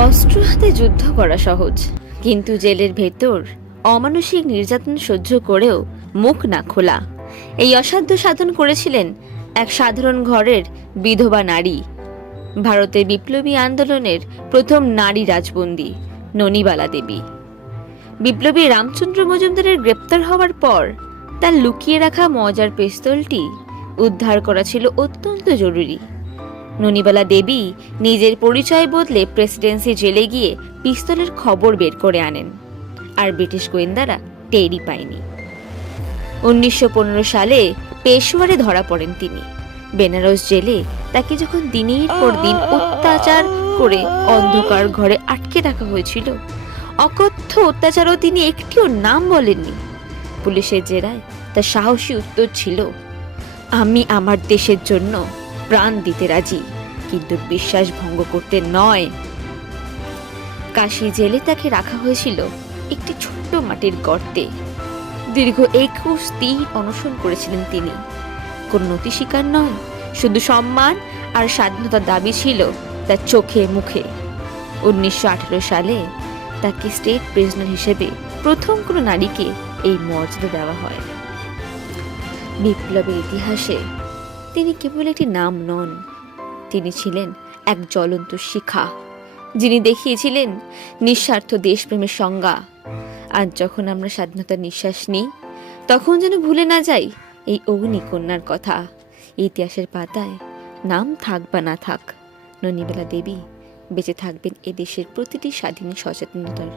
অস্ত্র হাতে যুদ্ধ করা সহজ, কিন্তু জেলের ভেতর অমানসিক নির্যাতন সহ্য করেও মুখ না খোলা এই অসাধ্য সাধন করেছিলেন এক সাধারণ ঘরের বিধবা নারী, ভারতের বিপ্লবী আন্দোলনের প্রথম নারী রাজবন্দী ননিবালা দেবী। বিপ্লবী রামচন্দ্র মজুমদারের গ্রেপ্তার হওয়ার পর তার লুকিয়ে রাখা মজার পিস্তলটি উদ্ধার করা ছিল অত্যন্ত জরুরি। ননিবালা দেবী নিজের পরিচয় বদলে প্রেসিডেন্সি জেলে গিয়ে পিস্তলের খবর বের করে আনেন, আর ব্রিটিশ গোয়েন্দারা টেরই পায়নি। 1915 সালে পেশোয়ারে ধরা পড়েন তিনি। বেনারস জেলে তাকে যখন দিনের পর দিন অত্যাচার করে অন্ধকার ঘরে আটকে রাখা হয়েছিল, অকথ্য অত্যাচারও তিনি একটিও নাম বলেননি। পুলিশের জেরায় তার সাহসী উত্তর ছিল, আমি আমার দেশের জন্য প্রাণ দিতে রাজি, কিন্তু বিশ্বাস ভঙ্গ করতে নয়। কাশী জেলে তাকে রাখা হয়েছিল একটি ছোট্ট মাটির গর্তে। দীর্ঘ 21 দিন অনশন করেছিলেন তিনি। কোন নতি স্বীকার নয়, শুধু সম্মান আর স্বাধীনতার দাবি ছিল তার চোখে মুখে। 1918 সালে তাকে স্টেট প্রিজনার হিসেবে প্রথম কোনো নারীকে এই মর্যাদা দেওয়া হয়। বিপ্লবের ইতিহাসে তিনি কেবল একটি নাম নন, তিনি ছিলেন এক জ্বলন্ত শিখা, যিনি দেখিয়েছিলেন নিঃস্বার্থ দেশপ্রেমের সংজ্ঞা। আজ যখন আমরা স্বাধীনতার নিঃশ্বাস নিই, তখন যেন ভুলে না যাই এই অগ্নিকন্যার কথা। ইতিহাসের পাতায় নাম থাক বা না থাক, ননিবালা দেবী বেঁচে থাকবেন এদেশের প্রতিটি স্বাধীন সচেতনতার